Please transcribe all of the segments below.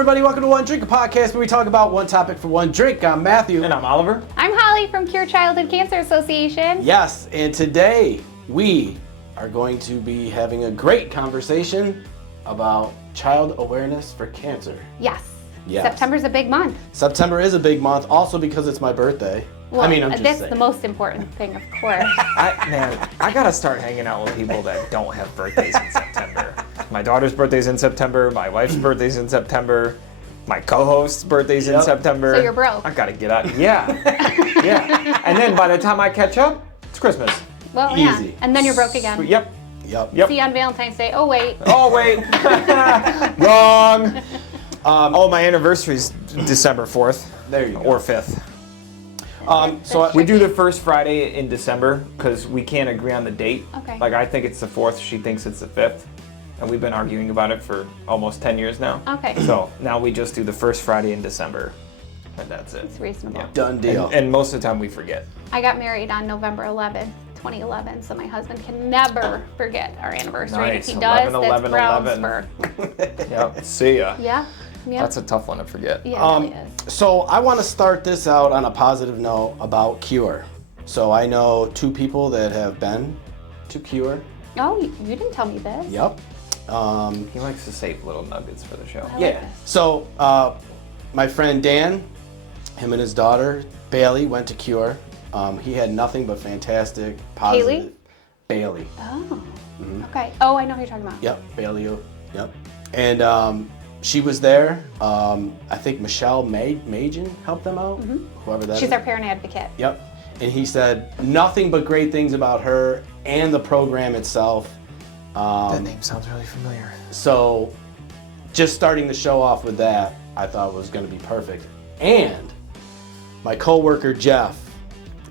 everybody. Welcome to One Drink, a podcast where we talk about one topic for one drink. I'm Matthew. And I'm Oliver. I'm Holly from C.U.R.E Childhood Cancer Association. Yes, and today we are going to be having a great conversation about child awareness for cancer. Yes. Yes. September's a big month. September is a big month, also because it's my birthday. Well, I'm just that's saying. the most important thing, of course. I gotta start hanging out with people that don't have birthdays in September. My daughter's birthday's in September, my wife's birthday's in September, my co-host's birthday's in September. So you're broke. I gotta get out. Yeah. Yeah. And then by the time I catch up, it's Christmas. Well, Easy. yeah. And then you're broke again. Yep. Yep. See you on Valentine's Day. Oh, wait. Oh, wait. Wrong. My anniversary's December 4th. There you go. Or 5th. So We do the first Friday in December because we can't agree on the date. Okay. Like I think it's the 4th, she thinks it's the 5th. And we've been arguing about it for almost 10 years now. Okay. So now we just do the first Friday in December. And that's it. It's reasonable. Yeah. done deal. And most of the time we forget. I got married on November 11th, 2011, so my husband can never forget our anniversary. And if Nice. he does, 11, that's 11, grounds 11. for... Yep. See ya. Yeah. Yeah. That's a tough one to forget. Yeah, it really is. So I want to start this out on a positive note about C.U.R.E. So I know two people that have been to C.U.R.E. Oh, you didn't tell me this. Yep. He likes to save little nuggets for the show. I like Yeah. this. So my friend Dan, him and his daughter Bailey went to C.U.R.E. He had nothing but fantastic, positive. Haley? Bailey. Oh. Okay. Oh, I know who you're talking about. Yep. Bailey. Yep. And she was there. I think Michelle Majan helped them out. Whoever that is. She's our parent advocate. Yep. And he said nothing but great things about her and the program itself. That name sounds really familiar. So just starting the show off with that, I thought was going to be perfect. And my coworker Jeff,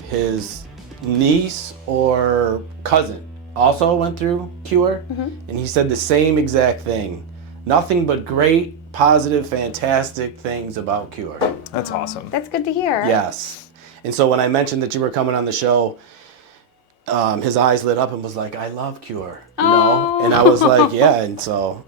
his niece or cousin also went through C.U.R.E. And he said the same exact thing. Nothing but great, positive, fantastic things about C.U.R.E. That's awesome. That's good to hear. Yes. And so when I mentioned that you were coming on the show, his eyes lit up and was like, I love C.U.R.E. You know? And I was like, yeah. And so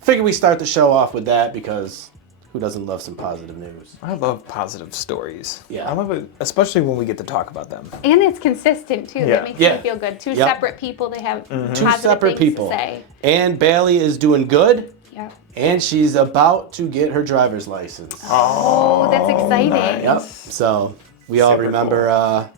figured we start the show off with that because who doesn't love some positive news? I love positive stories. Yeah. I love it, especially when we get to talk about them. And it's consistent too. Yeah. That makes Yeah. me feel good. Two Yep. separate people. They have Two positive separate things people. to say. And Bailey is doing good. Yep. And she's about to get her driver's license. Oh, that's exciting. nice. Yep. So we all Super remember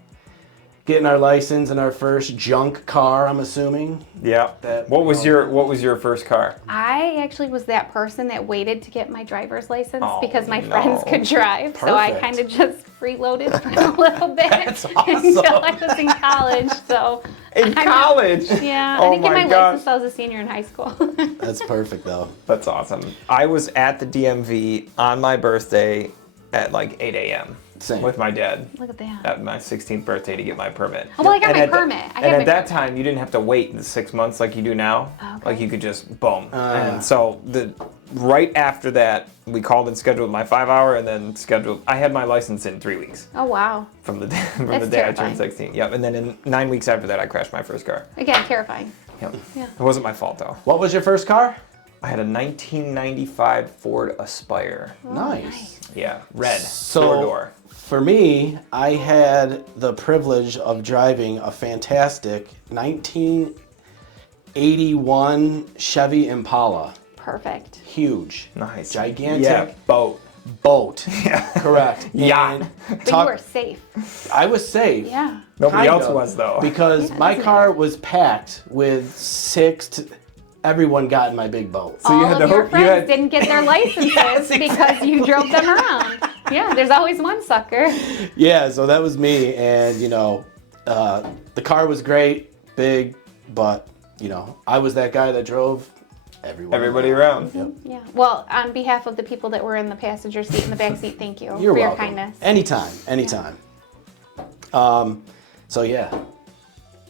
getting our license in our first junk car, I'm assuming. Yeah. That- What was your first car? I actually was that person that waited to get my driver's license Oh, because my no. friends could drive. So I Perfect. kind of just freeloaded for a little bit That's until awesome. I was in college. So In I'm- college? Yeah, Oh I didn't get my my gosh. license until I was a senior in high school. That's perfect, though. That's awesome. I was at the DMV on my birthday at like 8 a.m. Same. with my dad Look at that. at my 16th birthday to get my permit. Oh, well, I got And my at permit. I And got at my that permit. time, you didn't have to wait the 6 months like you do now. Okay. Like you could just boom. And so right after that, we called and scheduled my 5-hour, and then scheduled. I had my license in 3 weeks Oh, wow. from the day That's I terrifying. turned 16. Yep. And then in 9 weeks after that, I crashed my first car. Again, terrifying. Yep. Yeah. It wasn't my fault though. What was your first car? I had a 1995 Ford Aspire. Nice. Yeah, red. So Four-door. for me, I had the privilege of driving a fantastic 1981 Chevy Impala. Perfect. Huge. Nice. Gigantic. Yeah, boat. Boat. Yeah. Correct. Yacht. And But you were safe. I was safe. Yeah. Nobody Kind else of, was though. Because Yeah, my doesn't car matter. was packed with everyone got in my big boat. So you All had of to your hope- you friends had- didn't get their licenses Yes, because you drove them around. Yeah, there's always one sucker. Yeah, so that was me, and the car was great, big, but I was that guy that drove Everybody around. Yep. Yeah. Well, on behalf of the people that were in the passenger seat and the back seat, thank you You're for your welcome. kindness. Anytime. So yeah,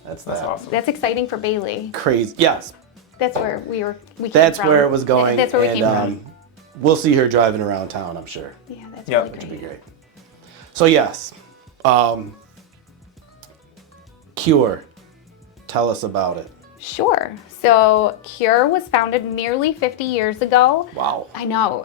that's That's that. awesome. That's exciting for Bailey. Crazy. Yes, That's where we came that's from. where it was going. That's where we and, came from. We'll see her driving around town, I'm sure. Yeah, that's Yep. really Which It'd be great. great. So yes, C.U.R.E. Tell us about it. Sure. So C.U.R.E was founded nearly 50 years ago. Wow. I know.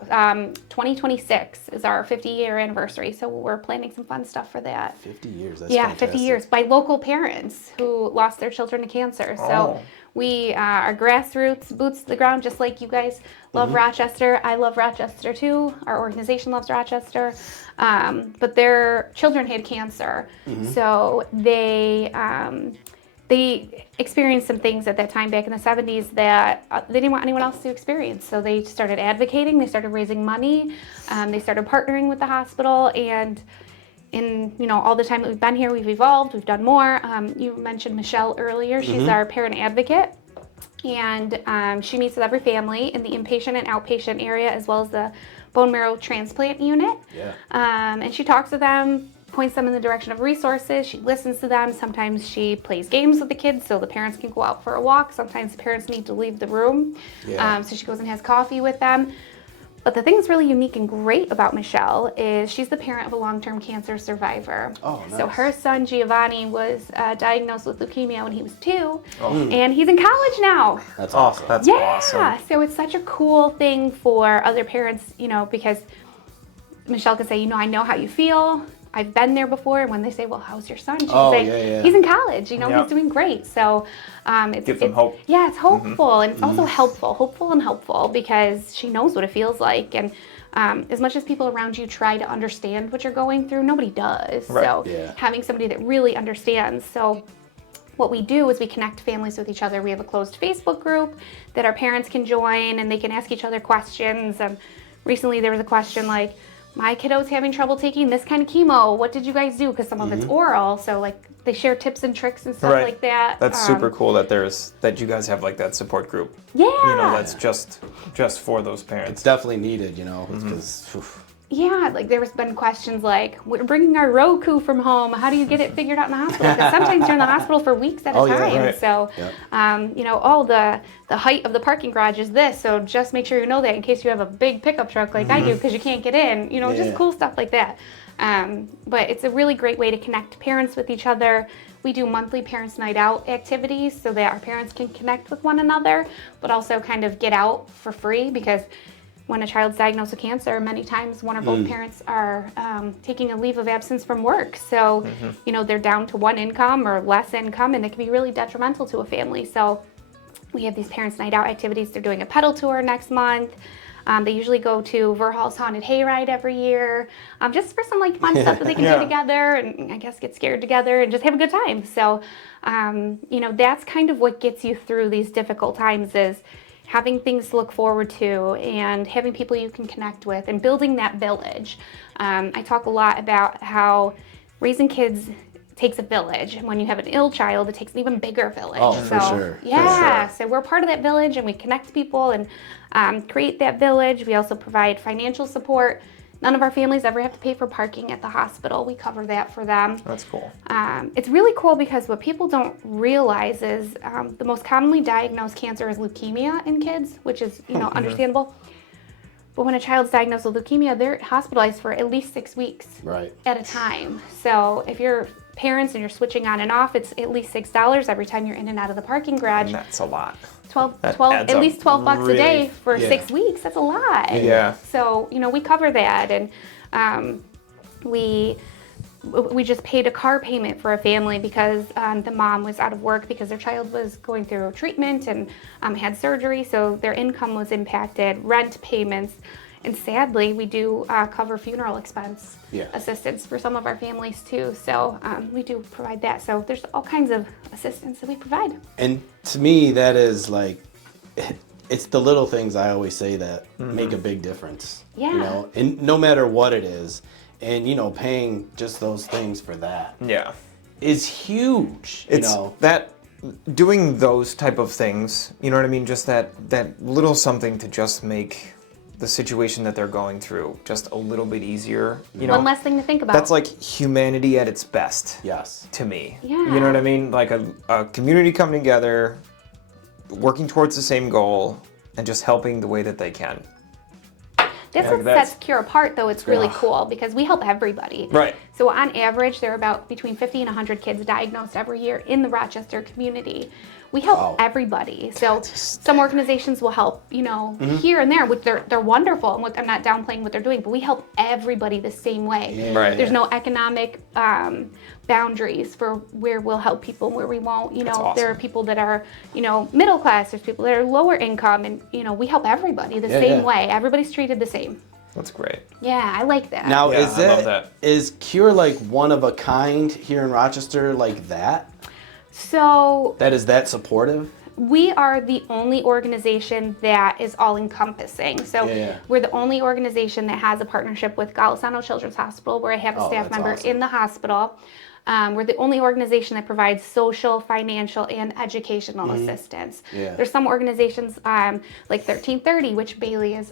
2026 is our 50-year anniversary, so we're planning some fun stuff for that. 50 years. That's Yeah, fantastic. 50 years by local parents who lost their children to cancer. So Oh. we are grassroots, boots to the ground, just like you guys love Rochester. I love Rochester too. Our organization loves Rochester. But their children had cancer. So they experienced some things at that time back in the 70s that they didn't want anyone else to experience. So they started advocating, they started raising money, they started partnering with the hospital, and in all the time that we've been here, we've evolved, we've done more. You mentioned Michelle earlier. She's our parent advocate, and she meets with every family in the inpatient and outpatient area, as well as the bone marrow transplant unit. Yeah. And she talks to them, points them in the direction of resources. She listens to them. Sometimes she plays games with the kids so the parents can go out for a walk. Sometimes the parents need to leave the room. Yeah. So she goes and has coffee with them. But the thing that's really unique and great about Michelle is she's the parent of a long-term cancer survivor. Oh, nice. So her son Giovanni was diagnosed with leukemia when he was 2, and he's in college now. That's Oh, awesome. that's Yeah, awesome. so it's such a cool thing for other parents, because Michelle can say, I know how you feel. I've been there before. And when they say, well, how's your son? She can say, yeah. he's in college, Yep. he's doing great. So Gives them hope. Yeah, it's hopeful. And it's also hopeful because she knows what it feels like. And as much as people around you try to understand what you're going through, nobody does. Right. So Yeah. having somebody that really understands. So what we do is we connect families with each other. We have a closed Facebook group that our parents can join, and they can ask each other questions. Recently there was a question like, my kiddo's having trouble taking this kind of chemo. What did you guys do? Because some of it's oral. So they share tips and tricks and stuff Right. like that. That's super cool that you guys have like that support group. Yeah. That's just for those parents. It's definitely needed, because Yeah, there's been questions like, we're bringing our Roku from home. How do you get it figured out in the hospital? Because sometimes you're in the hospital for weeks at a Oh, yeah, time. right. So, the height of the parking garage is this. So just make sure you know that in case you have a big pickup truck like I do because you can't get in. Just Yeah. cool stuff like that. But it's a really great way to connect parents with each other. We do monthly Parents Night Out activities so that our parents can connect with one another, but also kind of get out for free because when a child's diagnosed with cancer, many times one or both parents are taking a leave of absence from work. So, they're down to one income or less income, and it can be really detrimental to a family. So we have these Parents Night Out activities. They're doing a pedal tour next month. They usually go to Verhall's Haunted Hayride every year, just for some fun stuff that they can do together and I guess get scared together and just have a good time. So, that's kind of what gets you through these difficult times is having things to look forward to and having people you can connect with and building that village. I talk a lot about how raising kids takes a village. And when you have an ill child, it takes an even bigger village. Oh, for sure. Yeah, For so we're part of that village and we connect people and create that village. We also provide financial support. None of our families ever have to pay for parking at the hospital. We cover that for them. That's cool. It's really cool because what people don't realize is the most commonly diagnosed cancer is leukemia in kids, which is understandable. But when a child's diagnosed with leukemia, they're hospitalized for at least 6 weeks right. at a time. So if you're parents and you're switching on and off, it's at least $6 every time you're in and out of the parking garage. And that's a lot. 12 That at adds least up $12 a really- day for yeah. 6 weeks. That's a lot. Yeah. So, we cover that, and we just paid a car payment for a family because the mom was out of work because their child was going through treatment and had surgery, so their income was impacted, rent payments, and sadly, we do cover funeral expense assistance for some of our families too. So we do provide that. So there's all kinds of assistance that we provide. And to me, that is it's the little things I always say that make a big difference. Yeah. And no matter what it is, and paying just those things for that Yeah. is huge. It's that doing those type of things, you know what I mean? Just that little something to just make the situation that they're going through just a little bit easier. One less thing to think about. That's like humanity at its best. Yes. To me. Yeah. You know what I mean? Like a community coming together, working towards the same goal, and just helping the way that they can. That's what sets C.U.R.E apart, though. It's really cool because we help everybody. Right. So on average, there are about between 50 and 100 kids diagnosed every year in the Rochester community. We help Wow. everybody. So some organizations will help, here and there, which they're wonderful, and I'm not downplaying what they're doing, but we help everybody the same way. Yeah. Right. There's no economic boundaries for where we'll help people and where we won't. That's awesome. There are people that are, middle class, there's people that are lower income, and, we help everybody the same way. Everybody's treated the same. That's great. Yeah, I like that. Now, Yeah, I love that. is C.U.R.E. like one of a kind here in Rochester like that? So That is that supportive? we are the only organization that is all encompassing. So Yeah. we're the only organization that has a partnership with Golisano Children's Hospital, where I have a staff that's member awesome. in the hospital. We're the only organization that provides social, financial, and educational assistance. Yeah. There's some organizations like 1330, which Bailey is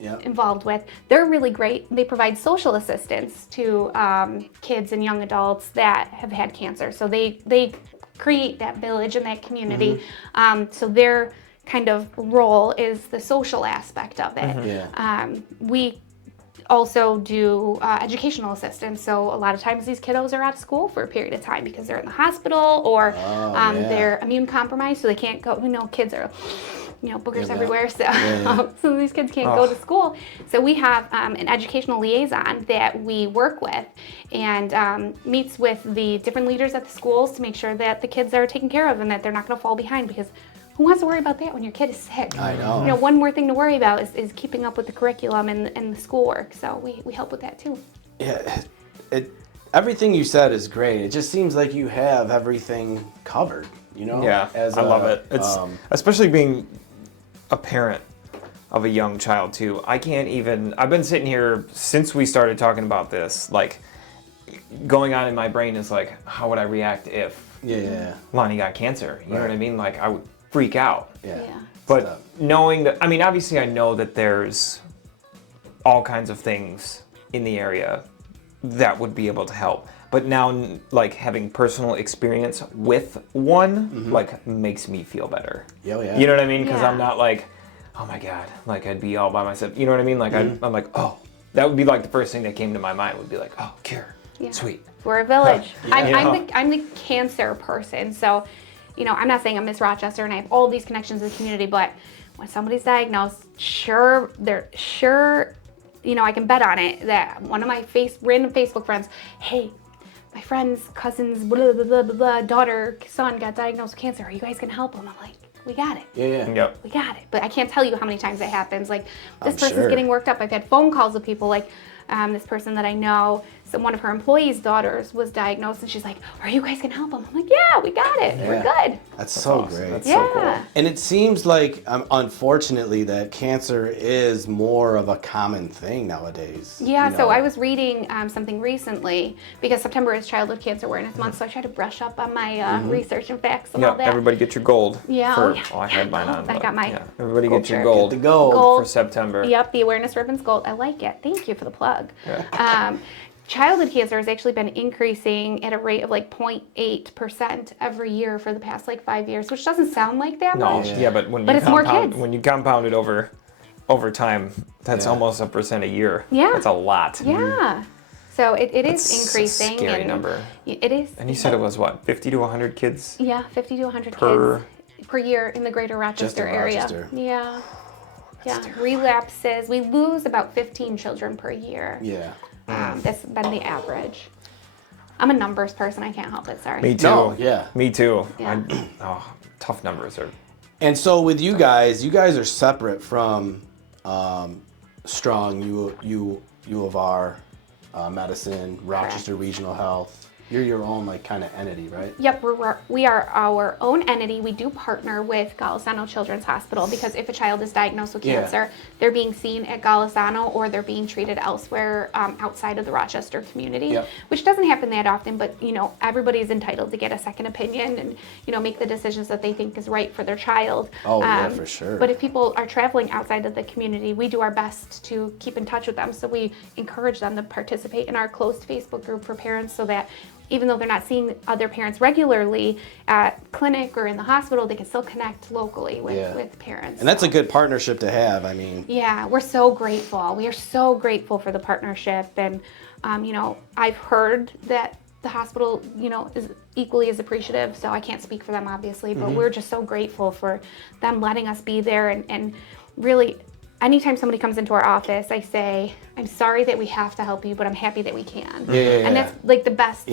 Yep. involved with. They're really great. They provide social assistance to kids and young adults that have had cancer. So they create that village and that community. So their kind of role is the social aspect of it. Yeah. We also do educational assistance. So a lot of times these kiddos are out of school for a period of time because they're in the hospital or yeah. they're immune compromised, so they can't go. Kids are, boogers Yeah, everywhere. So yeah. some of these kids can't go to school. So we have an educational liaison that we work with and meets with the different leaders at the schools to make sure that the kids are taken care of and that they're not going to fall behind, because who wants to worry about that when your kid is sick? I know. One more thing to worry about is keeping up with the curriculum and the schoolwork. So we help with that too. Yeah. Everything you said is great. It just seems like you have everything covered, Yeah, As I love it. It's especially being a parent of a young child too. I've been sitting here since we started talking about this, like going on in my brain is like, how would I react if Yeah. Lonnie got cancer? You know what I Right. mean? Like I would freak out. Yeah. But knowing that, obviously I know that there's all kinds of things in the area that would be able to help. But now, like, having personal experience with one, like, makes me feel better. Yeah, yeah. You know what I mean? Because Yeah. I'm not like, oh my God, like, I'd be all by myself. You know what I mean? Like, I'm like, oh, that would be like the first thing that came to my mind would be like, oh, C.U.R.E. Yeah. Sweet. We're a village. Yeah. I'm the cancer person. So, I'm not saying I'm Miss Rochester and I have all these connections in the community, but when somebody's diagnosed, I can bet on it that one of my random Facebook friends, hey, my friend's cousin's blah, blah, blah, blah, blah, daughter, son got diagnosed with cancer. Are you guys gonna help him? I'm like, we got it. Yeah. Yep. We got it. But I can't tell you how many times that happens. Like, this person's sure. getting worked up. I've had phone calls with people like this person that I know. So one of her employees' daughters was diagnosed, and she's like, "Are you guys gonna help him?" I'm like, "Yeah, we got it. We're good." That's so awesome. great. That's Yeah. so cool. And it seems like, unfortunately, that cancer is more of a common thing nowadays. Yeah, so I was reading something recently because September is Childhood Cancer Awareness Month, so I try to brush up on my research and facts and all Yeah, that. everybody get your gold. Yeah, For, oh, yeah. I had mine on. I but got my yeah. Everybody gold get your shirt. gold. The gold. Gold. For September. Yep, the awareness ribbon's gold. I like it. Thank you for the plug. Yeah. Childhood cancer has actually been increasing at a rate of like 0.8% every year for the past like 5 years, which doesn't sound like that No, much. yeah, but when But you it's more compound kids. when you compound it over time, that's Yeah. almost 1% a year. Yeah. That's a lot. Yeah. So it is That's increasing. a scary and number. It is. And you said it was what, 50 to 100 kids? Yeah, 50 to 100 Per- kids per year in the greater Rochester in area. Rochester. Yeah. Yeah. Relapses. We lose about 15 children per year. Yeah. That's been the average. I'm a numbers person. I can't help it. Sorry. Me too. No, yeah. Me too. Yeah. Tough numbers are. And so with you guys are separate from Strong, U of R, Medicine, Rochester Regional Health. You're your own like kind of entity, right? Yep, we are our own entity. We do partner with Golisano Children's Hospital because if a child is diagnosed with Yeah. cancer, they're being seen at Golisano or they're being treated elsewhere outside of the Rochester community, Yep. which doesn't happen that often, but everybody is entitled to get a second opinion and make the decisions that they think is right for their child. Oh, yeah, for sure. But if people are traveling outside of the community, we do our best to keep in touch with them. So we encourage them to participate in our closed Facebook group for parents so that even though they're not seeing other parents regularly at clinic or in the hospital, they can still connect locally with parents. And that's a good partnership to have. I mean, Yeah, we're so grateful. We are so grateful for the partnership. And, I've heard that the hospital, is equally as appreciative. So I can't speak for them, obviously, but we're just so grateful for them letting us be there. And really, anytime somebody comes into our office, I say, I'm sorry that we have to help you, but I'm happy that we can. And that's like the best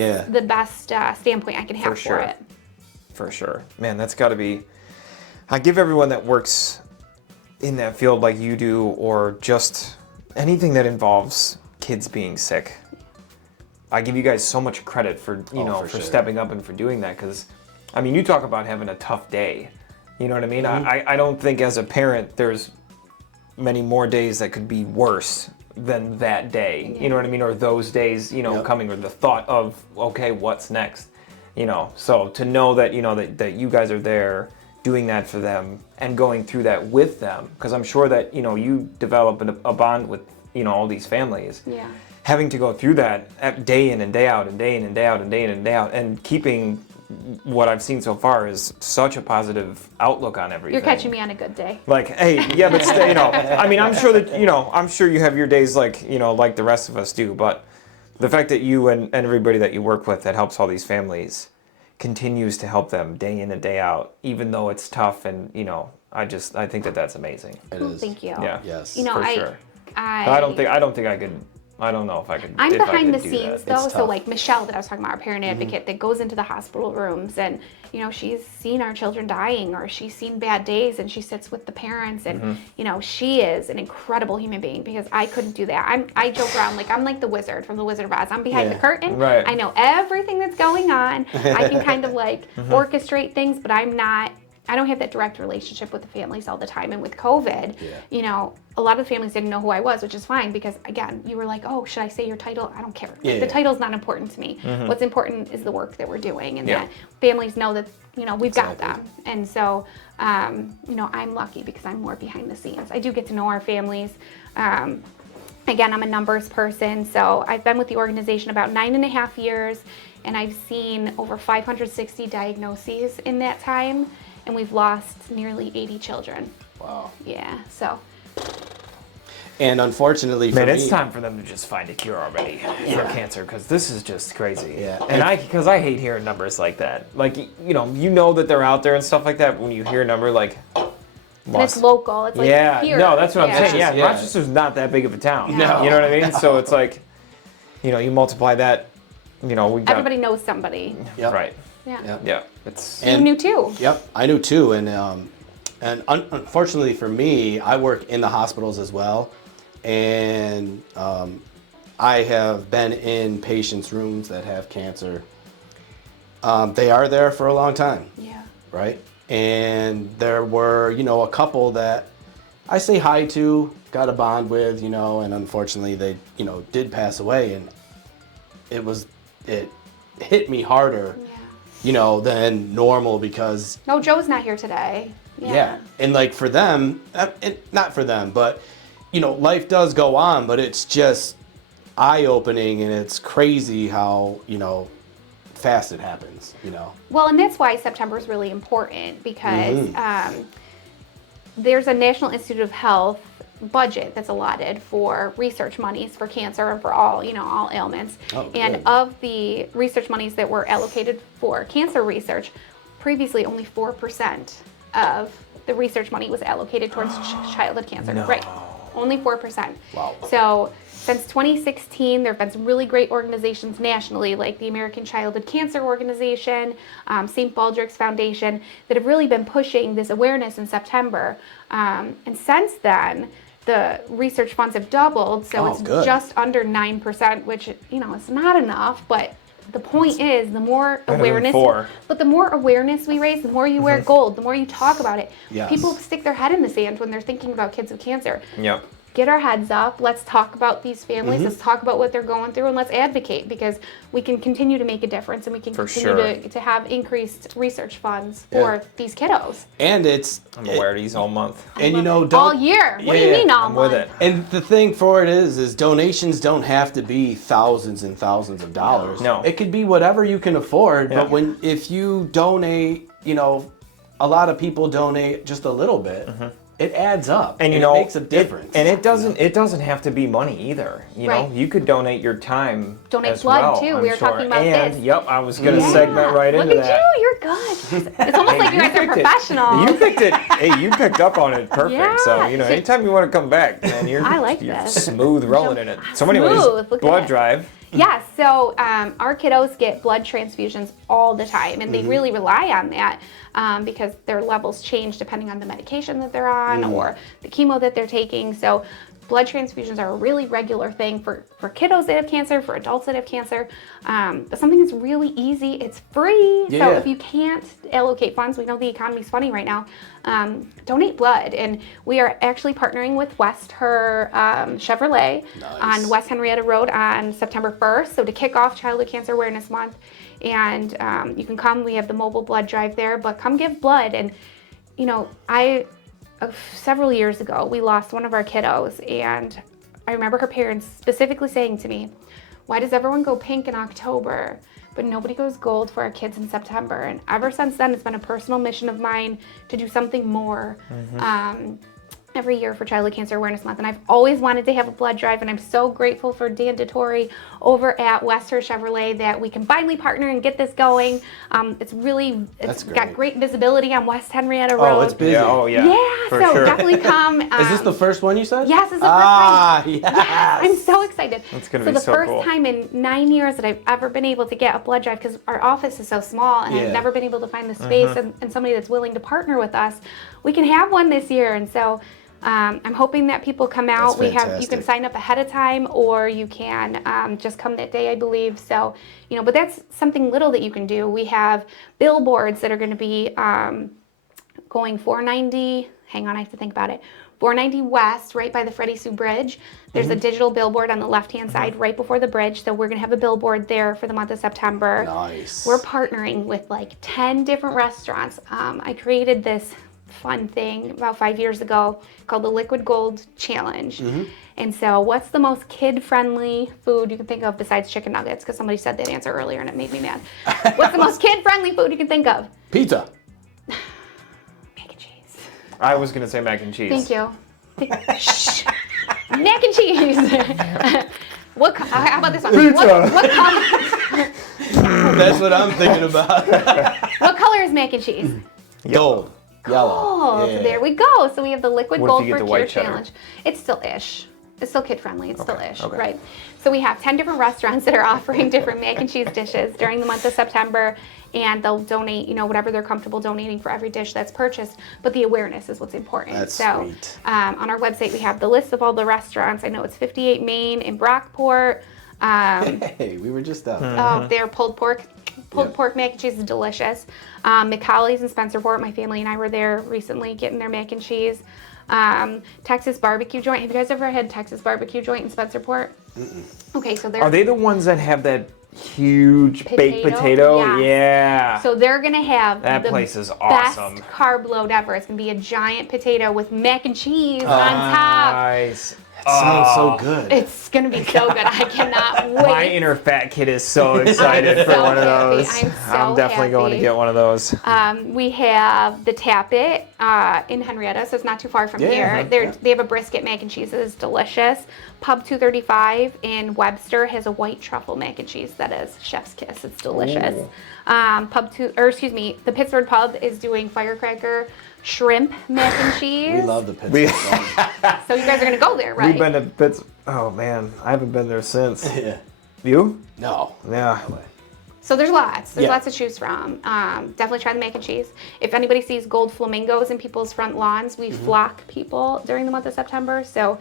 standpoint I can have for it. For sure. Man, that's got to be... I give everyone that works in that field like you do, or just anything that involves kids being sick, I give you guys so much credit for, for stepping up and for doing that. Because, I mean, you talk about having a tough day. You know what I mean? I don't think as a parent there's many more days that could be worse than that day. You know what I mean? Or those days, coming, or the thought of, okay, what's next? So to know that, that you guys are there doing that for them and going through that with them, because I'm sure that, you develop a bond with, all these families. Yeah. Having to go through that day in and day out and day in and day out and day in and day out, and keeping what I've seen so far is such a positive outlook on everything. You're catching me on a good day. Like, hey, yeah, but I mean, I'm sure that, I'm sure you have your days like the rest of us do, but the fact that you and everybody that you work with that helps all these families continues to help them day in and day out, even though it's tough. And, I think that that's amazing. It is. Thank you. Yeah. Yes. For sure. I don't think I could. I don't know if I could. I'm if I behind could the do scenes that. though, It's so tough. like Michelle that I was talking about, our parent advocate that goes into the hospital rooms, and she's seen our children dying, or she's seen bad days, and she sits with the parents, and she is an incredible human being, because I couldn't do that. I joke around like I'm like the wizard from the Wizard of Oz. I'm behind the curtain. Right. I know everything that's going on. I can kind of like orchestrate things, but I don't have that direct relationship with the families all the time. And with COVID, a lot of the families didn't know who I was, which is fine, because again, you were like, oh, should I say your title? I don't care. The title's not important to me. What's important is the work that we're doing, and that families know that, we've got them. And so, I'm lucky because I'm more behind the scenes. I do get to know our families. Again, I'm a numbers person, so I've been with the organization about 9.5 years, and I've seen over 560 diagnoses in that time. And we've lost nearly 80 children. Wow. Yeah, so. And unfortunately for me... Man, it's time for them to just find a cure already for cancer, because this is just crazy. Yeah. And because I hate hearing numbers like that. Like, you know that they're out there and stuff like that, when you hear a number like... And it's local. It's like here. No, that's what I'm saying. Yeah. Rochester's not that big of a town. No. You know what I mean? So it's like, you multiply that, we got... Everybody knows somebody. Yep. Right. Yeah. Yeah. It's... You knew too. Yep, I knew too, and unfortunately for me, I work in the hospitals as well, and I have been in patients' rooms that have cancer. They are there for a long time. Yeah. Right, and there were a couple that I say hi to, got a bond with, and unfortunately they did pass away, and it hit me harder. Yeah. Than normal, because... No, Joe's not here today. Yeah. And like for them, not for them, but, life does go on, but it's just eye-opening, and it's crazy how, fast it happens, Well, and that's why September is really important, because there's a National Institute of Health budget that's allotted for research monies for cancer and for all ailments. Oh, and good. of the research monies that were allocated for cancer research, previously only 4% of the research money was allocated towards childhood cancer. No. Right. Only 4%. Wow. So since 2016, there have been some really great organizations nationally, like the American Childhood Cancer Organization, St. Baldrick's Foundation, that have really been pushing this awareness in September. And since then, the research funds have doubled, so it's good. just under 9%, which, it's not enough, but the point is, the more awareness, but the more awareness we raise, the more you wear gold, the more you talk about it. Yes. People stick their head in the sand when they're thinking about kids with cancer. Yep. Get our heads up. Let's talk about these families. Let's talk about what they're going through, and let's advocate, because we can continue to make a difference, and we can continue to have increased research funds for these kiddos. And I'm aware of these all month. And all year. What do you mean all I'm month? with it. And the thing for it is donations don't have to be thousands and thousands of dollars. No. It could be whatever you can afford, Yeah. but if you donate, a lot of people donate just a little bit. it adds up, And it makes a difference. It doesn't have to be money either. You know, Right. you could donate your time. Donate as blood, well, too. I'm We were sure. talking about and, this. Yep, I was gonna segment right Look into at that. you, you're good. It's almost like you guys are professionals. You picked it. Hey, you picked up on it perfect. Yeah. So anytime you want to come back, man, you're I like you're this. smooth rolling in it. So, anyways, Smooth, look at blood it. drive. Yeah, so our kiddos get blood transfusions all the time, and they really rely on that because their levels change depending on the medication that they're on or the chemo that they're taking. So blood transfusions are a really regular thing for kiddos that have cancer, for adults that have cancer. But something that's really easy, it's free. Yeah. So if you can't allocate funds, we know the economy's funny right now, donate blood. And we are actually partnering with Her Chevrolet on West Henrietta Road on September 1st. So to kick off Childhood Cancer Awareness Month. And you can come, we have the mobile blood drive there, but come give blood. And, several years ago, we lost one of our kiddos, and I remember her parents specifically saying to me, "Why does everyone go pink in October, but nobody goes gold for our kids in September?" And ever since then, it's been a personal mission of mine to do something more every year for Childhood Cancer Awareness Month. And I've always wanted to have a blood drive, and I'm so grateful for Dan DeTore over at Her Chevrolet that we can finally partner and get this going. It's got great visibility on West Henrietta Road. Oh, it's busy. Yeah, for so sure. definitely come. Is this the first one you said? Yes, this is the first time. Yes. Yes, I'm so excited. That's gonna so be the so first cool. time in 9 years that I've ever been able to get a blood drive, because our office is so small and I've never been able to find the space and somebody that's willing to partner with us. We can have one this year, and so I'm hoping that people come out. That's You can sign up ahead of time, or you can just come that day, I believe. So, but that's something little that you can do. We have billboards that are going to be going 490. Hang on, I have to think about it. 490 West, right by the Freddie Sue Bridge. There's a digital billboard on the left-hand side, right before the bridge. So we're going to have a billboard there for the month of September. Nice. We're partnering with like 10 different restaurants. I created this fun thing about 5 years ago called the Liquid Gold Challenge. And so what's the most kid-friendly food you can think of besides chicken nuggets? Because somebody said that answer earlier and it made me mad. What's the most kid-friendly food you can think of? Pizza. Mac and cheese. I was gonna say mac and cheese. Thank you. Shh. Mac and cheese. How about this one? Pizza. What color? That's what I'm thinking about. What color is mac and cheese? Gold. Yellow. Oh, Yeah. so there we go. So we have the Liquid What if Gold you get for the Cure white cheddar? Challenge. It's still ish. It's still kid friendly. It's still ish, okay. right? So we have 10 different restaurants that are offering different mac and cheese dishes during the month of September, and they'll donate, whatever they're comfortable donating for every dish that's purchased. But the awareness is what's important. That's so sweet. on our website we have the list of all the restaurants. I know it's 58 Main in Brockport. Hey, we were just out there. Oh, their pulled pork mac and cheese is delicious. McCauley's in Spencerport. My family and I were there recently getting their mac and cheese. Texas Barbecue Joint. Have you guys ever had Texas Barbecue Joint in Spencerport? Okay, so Are they the ones that have that huge baked potato? Yeah. Yeah. So they're gonna have That the place is awesome. best carb load ever. It's gonna be a giant potato with mac and cheese on top. Nice. Sounds so good. It's gonna be so good. I cannot wait. My inner fat kid is so excited for so one of happy. those. I'm so definitely going to happy. get one of those. We have the Tap It in Henrietta, so it's not too far from here. They have a brisket mac and cheese that is delicious. Pub 235 in Webster has a white truffle mac and cheese that is chef's kiss. It's delicious. The Pittsburgh Pub is doing firecracker shrimp mac and cheese. We love the Pittsburgh. So you guys are gonna go there, right? We've been to Pittsburgh. Oh man, I haven't been there since. Yeah. You? No. Yeah. So there's lots. There's Yeah. lots to choose from. Definitely try the mac and cheese. If anybody sees gold flamingos in people's front lawns, we flock people during the month of September. So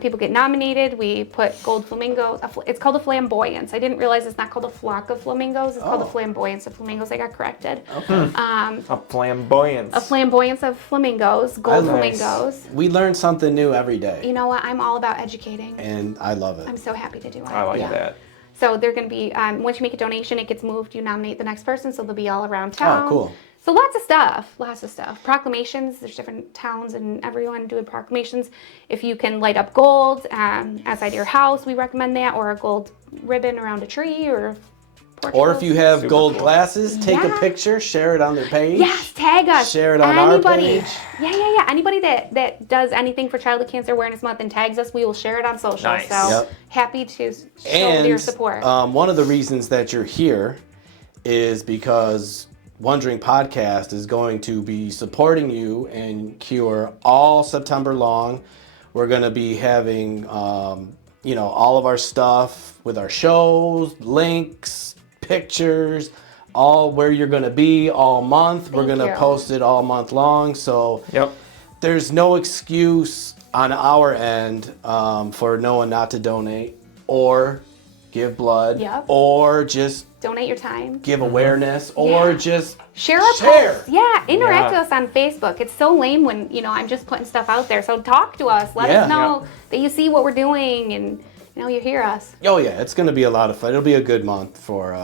people get nominated. We put gold flamingos. It's called a flamboyance. I didn't realize it's not called a flock of flamingos. It's called a flamboyance of flamingos. I got corrected. Okay. A flamboyance. A flamboyance of flamingos, gold Nice. flamingos. We learn something new every day. You know what? I'm all about educating. And I love it. I'm so happy to do it. I like Yeah. that. So they're going to be, once you make a donation, it gets moved, you nominate the next person, so they'll be all around town. Oh, cool. So lots of stuff. Proclamations, there's different towns and everyone doing proclamations. If you can light up gold outside your house, we recommend that, or a gold ribbon around a tree, or Or if you have Super gold cool. glasses, take a Yeah. picture, share it on their page. Yes, tag us. Share it on Anybody. our page. Yeah. Anybody that does anything for Childhood Cancer Awareness Month and tags us, we will share it on social. Nice. So Yep. happy to show And your support. one of the reasons that you're here is because Wondering Podcast is going to be supporting you and C.U.R.E. all September long. We're going to be having, all of our stuff with our shows, links, pictures, all where you're going to be all month. We're going to you. post it all month long. So Yep. there's no excuse on our end for no one not to donate or give blood Yep. or just Donate your time. give awareness or Yeah. just Share our share. posts. Yeah, interact Yeah. with us on Facebook. It's so lame when, I'm just putting stuff out there. So talk to us. Let Yeah. us know that you see what we're doing and, you hear us. Oh yeah, it's going to be a lot of fun. It'll be a good month for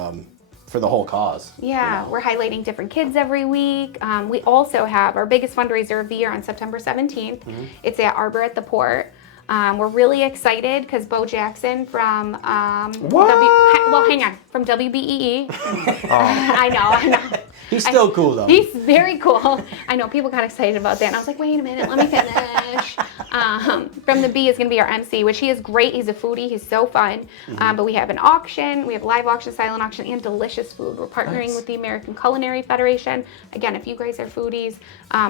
the whole cause. Yeah, we're highlighting different kids every week. We also have our biggest fundraiser of the year on September 17th. It's at Arbor at the Port. We're really excited because Bo Jackson from from WBEE. I know. He's still cool though. He's very cool. I know people got excited about that, and I was like, wait a minute, let me finish. From the B is going to be our MC, which he is great. He's a foodie. He's so fun. But we have an auction. We have live auction, silent auction, and delicious food. We're partnering with the American Culinary Federation. Again, if you guys are foodies,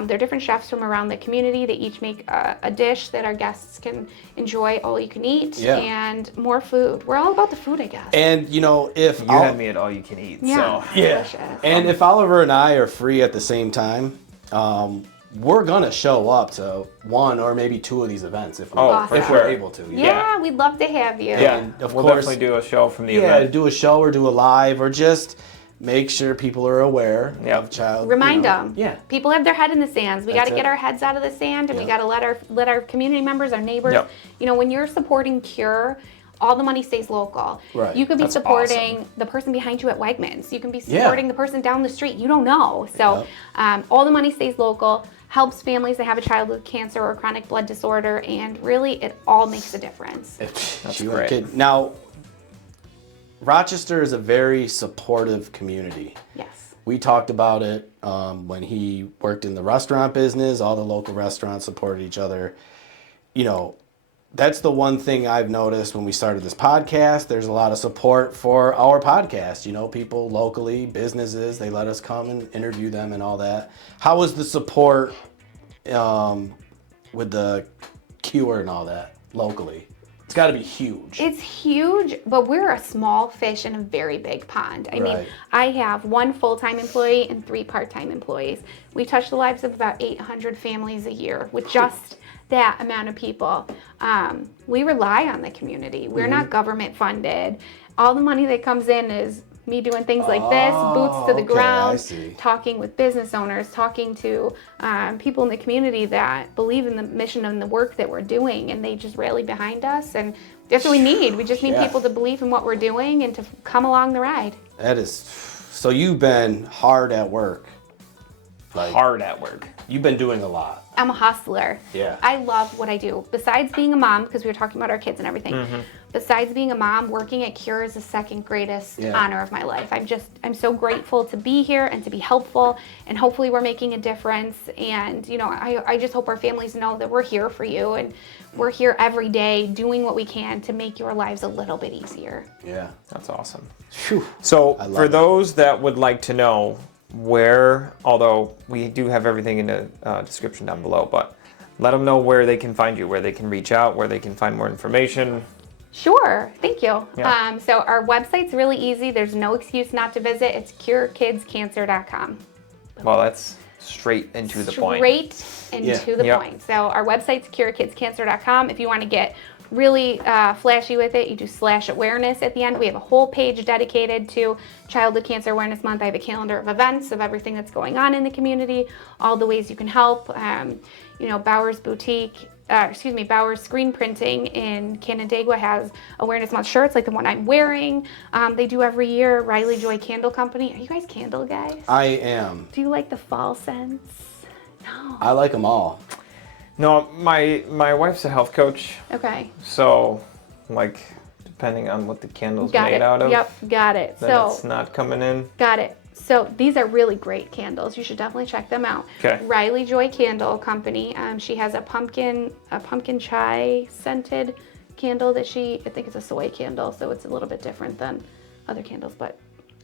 they're different chefs from around the community. They each make a dish that our guests can enjoy all you can eat and more food. We're all about the food, I guess. And if You had me at all you can eat. Yeah. So Delicious. And if Oliver and I are free at the same time, we're gonna show up to one or maybe two of these events if for we're sure. able to. Yeah, we'd love to have you. yeah, And of we'll course- definitely do a show from the Yeah, event. do a show or do a live or just make sure people are aware Yep. of child. Remind them. Yeah. People have their head in the sands. We got That's to get it. our heads out of the sand, and we Yep. got to let our community members, our neighbors. Yep. When you're supporting C.U.R.E., all the money stays local. Right. You could be That's supporting the person behind you at Wegmans. You can be supporting the person down the street. You don't know. So all the money stays local, helps families that have a child with cancer or chronic blood disorder, and really it all makes a difference. That's great. Now, Rochester is a very supportive community. Yes. We talked about it when he worked in the restaurant business. All the local restaurants supported each other. That's the one thing I've noticed when we started this podcast. There's a lot of support for our podcast. People locally, businesses, they let us come and interview them and all that. How was the support with the C.U.R.E. and all that locally? It's got to be huge. It's huge, but we're a small fish in a very big pond. I mean, Right. I have one full-time employee and 3 part-time employees. We touch the lives of about 800 families a year with just that amount of people. We rely on the community. We're not government funded. All the money that comes in is me doing things like this, boots to the okay, I ground, see. talking with business owners, talking to people in the community that believe in the mission and the work that we're doing, and they just rally behind us. And that's what we need. We just need Yeah. people to believe in what we're doing and to come along the ride. That is. So you've been hard at work. Hard at work. You've been doing a lot. I'm a hustler. Yeah. I love what I do. Besides being a mom, because we were talking about our kids and everything, besides being a mom, working at C.U.R.E. is the second greatest honor of my life. I'm so grateful to be here and to be helpful, and hopefully we're making a difference. And, I just hope our families know that we're here for you, and we're here every day doing what we can to make your lives a little bit easier. Yeah. That's awesome. Phew. So I love for it. those that would like to know where, although we do have everything in the description down below, but let them know where they can find you, where they can reach out, where they can find more information. Sure, thank you. Yeah. So our website's really easy. There's no excuse not to visit. It's curekidscancer.com. Well, that's straight into the point. Straight into the Yep. point. So our website's curekidscancer.com. If you want to get really flashy with it, you do /awareness at the end. We have a whole page dedicated to Childhood Cancer Awareness Month. I have a calendar of events of everything that's going on in the community, all the ways you can help. Bowers Bowers Screen Printing in Canandaigua has Awareness Month shirts like the one I'm wearing. They do every year. Riley Joy Candle Company. Are you guys candle guys? I am. Do you like the fall scents? No. I like them all. No, my wife's a health coach, Okay. so depending on what the candle's Got made it. out of. Yep, got it. Then So it's not coming in. got it. So these are really great candles. You should definitely check them out. Okay. Riley Joy Candle Company. She has a pumpkin chai scented candle that I think it's a soy candle, so it's a little bit different than other candles, but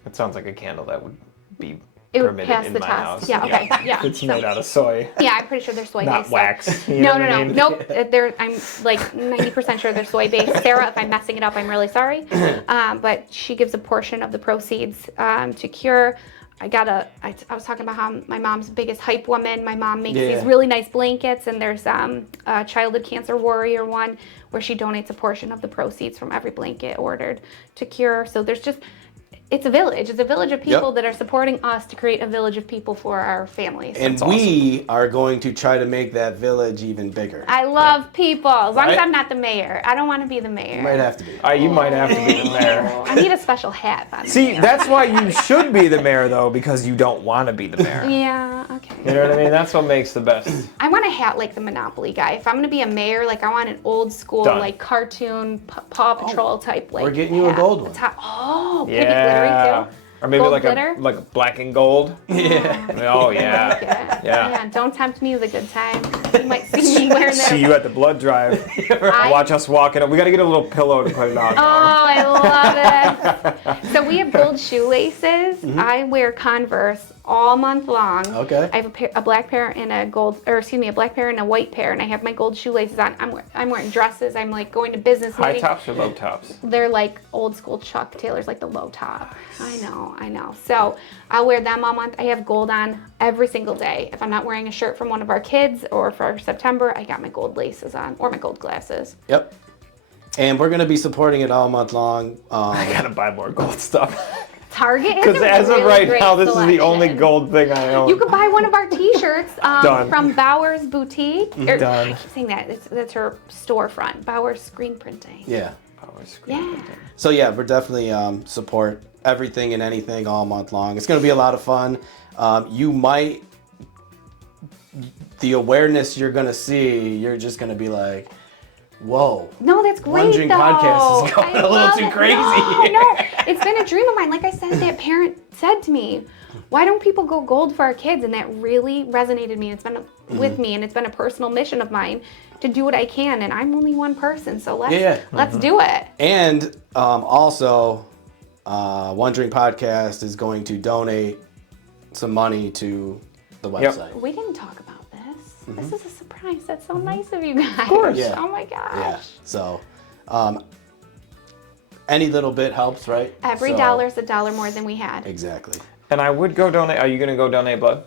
It sounds like a candle that would be it would permitted pass in the my test. house. Yeah, okay. Yeah. It's made out of soy, Yeah, I'm pretty sure they're soy not based. wax. You No, know what I mean? nope. I'm like 90% sure they're soy based. Sarah, if I'm messing it up, I'm really sorry. But she gives a portion of the proceeds to C.U.R.E. I was talking about how my mom's biggest hype woman. My mom makes these really nice blankets, and there's a childhood cancer warrior one where she donates a portion of the proceeds from every blanket ordered to C.U.R.E. So there's just, it's a village. It's a village of people that are supporting us to create a village of people for our families. And we are going to try to make that village even bigger. I love people, as long as Right? I'm not the mayor. I don't want to be the mayor. You might have to be. You might have to be the mayor. I need a special hat on. See, that's why you should be the mayor, though, because you don't want to be the mayor. Yeah, okay. You know what I mean? That's what makes the best. I want a hat like the Monopoly guy. If I'm going to be a mayor, like I want an old school, Done. like cartoon Paw Patrol type, like we're getting you a hat. gold one. Oh, pretty Yeah. glittery too. Or maybe Gold like glitter? a black and gold. Yeah. Oh yeah. Yeah. Don't tempt me with a good time. You might see me wearing that. See you at the blood drive. Watch us walking up. We got to get a little pillow to put it on. Oh, I love it. So we have gold shoelaces. Mm-hmm. I wear Converse all month long. Okay. I have a black pair and a black pair and a white pair, and I have my gold shoelaces on. I'm wearing dresses. I'm like going to business High meetings. tops or low tops? They're like old school Chuck Taylors, like the low top. I know. So I'll wear them all month. I have gold on every single day. If I'm not wearing a shirt from one of our kids or for September, I got my gold laces on or my gold glasses. Yep. And we're going to be supporting it all month long. I gotta buy more gold stuff. Target has Because a as of really right great now, this is the only selection. gold thing I own. You could buy one of our T-shirts Done. from Bauer's Boutique. Done. I keep saying that. That's her storefront, Bauer's Screen Printing. Yeah. Yeah. So yeah, we're definitely support everything and anything all month long. It's going to be a lot of fun. The awareness you're going to see, you're just going to be like, whoa. No, that's great Wondering though. podcast is going I a little love too it. crazy. No, it's been a dream of mine. Like I said, that parent said to me, why don't people go gold for our kids? And that really resonated me. It's been with me, and it's been a personal mission of mine to do what I can. And I'm only one person, so let's do it. And also, Wondering Podcast is going to donate some money to the website. We didn't talk about this. This is a surprise. That's so nice of you guys. Of course. Yeah. Oh my gosh. Yeah. So, any little bit helps, right? Every So- dollar's a dollar more than we had. Exactly. And I would go donate. Are you gonna go donate blood?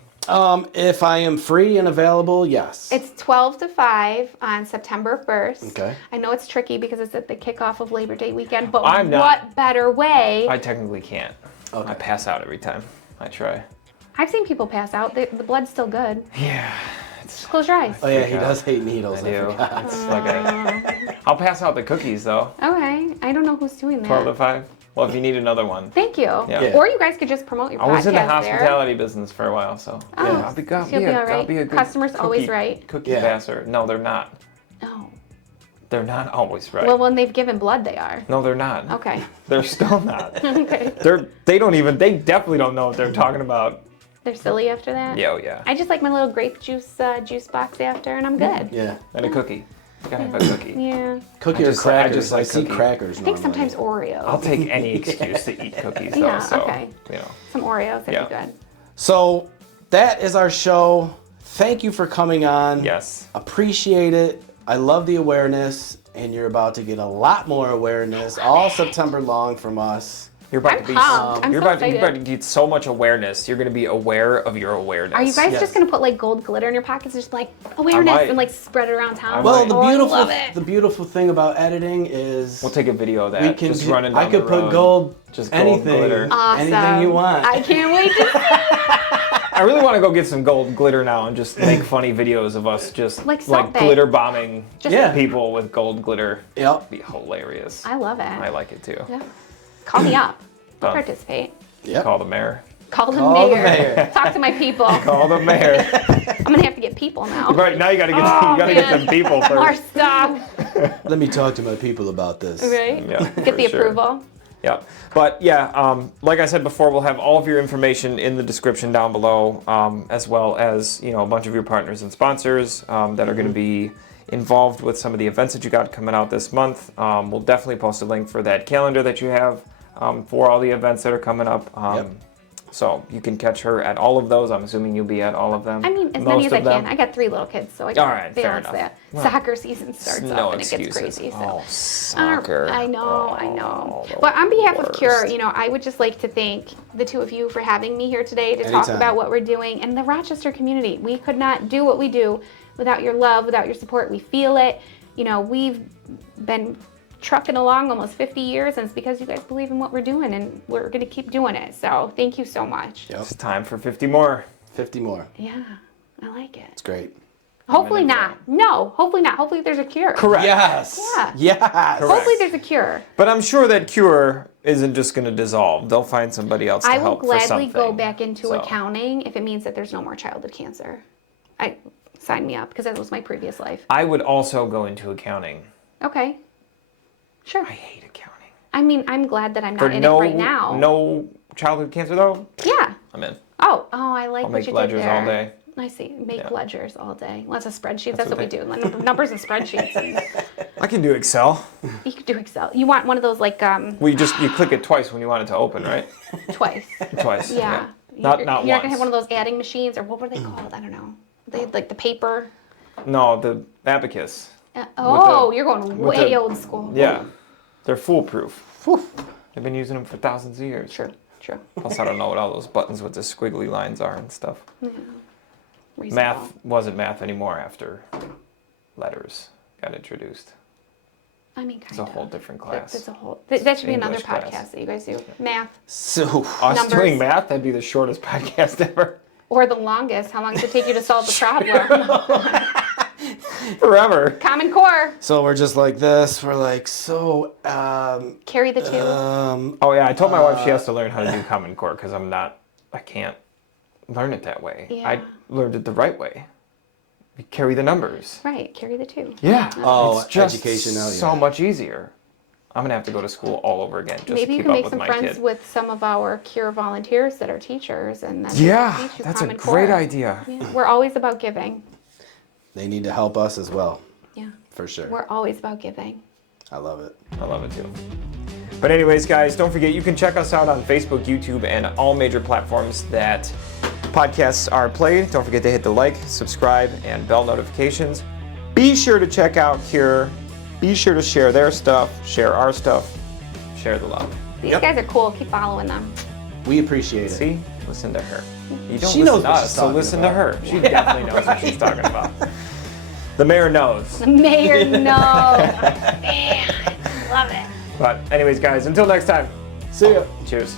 If I am free and available, yes. It's 12 to 5 on September 1st. Okay. I know it's tricky because it's at the kickoff of Labor Day weekend, but I'm not. what better way? I technically can't. Okay. I pass out every time I try. I've seen people pass out. The blood's still good. Yeah. Close your eyes. Oh yeah, he does hate needles. I I do. forgot. It's like I'll pass out the cookies though. Okay. I don't know who's doing that. 12 to 5. Well, if you need another one. Thank you. Yeah. Or you guys could just promote your I podcast was in the there. hospitality business for a while, so Oh, yeah, I'll be all I'll right. be a good Customer's always right. Cookie Yeah. passer. No, they're not. No. They're not always right. Well, when they've given blood, they are. No, they're not. Okay. They're still not. Okay. They definitely don't know what they're talking about. They're silly after that? Yeah, oh yeah. I just like my little grape juice box after, and I'm good. Yeah. And a cookie. You gotta have a cookie. Yeah. Cookie I or just crackers. like I see cookie. crackers. I think sometimes Oreos. I'll take any excuse to eat cookies though, Yeah, so okay. you know. Some Oreos, that'd Yeah. be good. So that is our show. Thank you for coming on. Yes. Appreciate it. I love the awareness, and you're about to get a lot more awareness all September long from us. You're about I'm to be pumped. I'm you're so about excited. to get so much awareness. You're gonna be aware of your awareness. Are you guys Yes. just gonna put like gold glitter in your pockets, just like awareness, might. and like spread it around town? Well, might. I love it. the beautiful thing about editing is We'll take a video of that. we can just do- running down I could the put road. gold, Just gold anything, glitter. Awesome. anything you want. I can't wait to I really want to go get some gold glitter now and just make funny videos of us just Like Salt Bae. glitter bombing Yeah. people with gold glitter. Yep. Be hilarious. I love it. I like it too. Yeah. Call me up. I'll Done. participate. Yep. Call the mayor. Call the Call the mayor. mayor. Talk to my people. Call the mayor. I'm gonna have to get people now. Right, now you gotta get, get them people first. More stuff. Let me talk to my people about this. Right? Yeah, Get the for sure. approval. Yeah, but yeah, like I said before, we'll have all of your information in the description down below, as well as a bunch of your partners and sponsors that are going to be involved with some of the events that you got coming out this month. We'll definitely post a link for that calendar that you have for all the events that are coming up. So you can catch her at all of those. I'm assuming you'll be at all of them. I mean, as many as I can. I got 3 little kids, so I can balance that. Well, soccer season starts up and it gets crazy. So. Oh, soccer. I know. But on behalf of C.U.R.E, I would just like to thank the 2 of you for having me here today to talk about what we're doing, and the Rochester community. We could not do what we do without your love, without your support. We feel it. We've been trucking along almost 50 years, and it's because you guys believe in what we're doing, and we're going to keep doing it. So thank you so much. Yep. It's time for 50 more. 50 more. Yeah, I like it. It's great. Hopefully not. No, hopefully not. Hopefully there's a cure. Correct. Yes. Yeah. Yes. Correct. Hopefully there's a cure. But I'm sure that C.U.R.E isn't just going to dissolve. They'll find somebody else to I will help for gladly something. go back into So, accounting if it means that there's no more childhood cancer. Sign me up, because that was my previous life. I would also go into accounting. Okay. Sure. I hate accounting. I mean, I'm glad that I'm For not in it right now. no childhood cancer though? Yeah. I'm in. Oh, I like I'll what make you did ledgers there. all day. I see. Make ledgers all day. Lots of spreadsheets. That's That's what we what do. Numbers and spreadsheets. And I can do Excel. you could do Excel. You want one of those like Well, you click it twice when you want it to open, right? twice. Twice. Yeah. Not You're once. not gonna have one of those adding machines, or what were they called? I don't know. They had like the paper. No, the abacus. You're going way old school. Yeah. They're foolproof. They've been using them for thousands of years. True. Plus, I don't know what all those buttons with the squiggly lines are and stuff. Reasonable. Math wasn't math anymore after letters got introduced. I mean, kind It's a whole different class. That's a whole. That should be another English podcast class. that you guys do. Math. So, Us Numbers. doing math, that'd be the shortest podcast ever. Or the longest. How long does it take you to solve the problem? Forever. Common Core. so we're just like this. We're like, Carry the 2. Oh yeah, I told my wife she has to learn how to do Common Core because I can't learn it that way. Yeah. I learned it the right way. You carry the numbers. Right. Carry the 2. Yeah. Oh, it's just education now, so yeah. much easier. I'm gonna have to go to school all over again just Maybe to you keep can up make with some my friends kid. with some of our C.U.R.E volunteers that are teachers, and then they Yeah, can teach you that's a Common great Core. idea. Yeah, we're always about giving. they need to help us as well, Yeah. for sure. We're always about giving. I love it. I love it too. But anyways, guys, don't forget you can check us out on Facebook, YouTube, and all major platforms that podcasts are played. Don't forget to hit the like, subscribe, and bell notifications. Be sure to check out C.U.R.E. Be sure to share their stuff, share our stuff, share the love. These guys are cool. Keep following them. We appreciate it. See? Listen to her. You don't She listen knows to what us, she's so talking listen to about. her. She definitely knows what she's talking about. The mayor knows. The mayor, no. Man, love it. But anyways, guys, until next time. See ya. Cheers.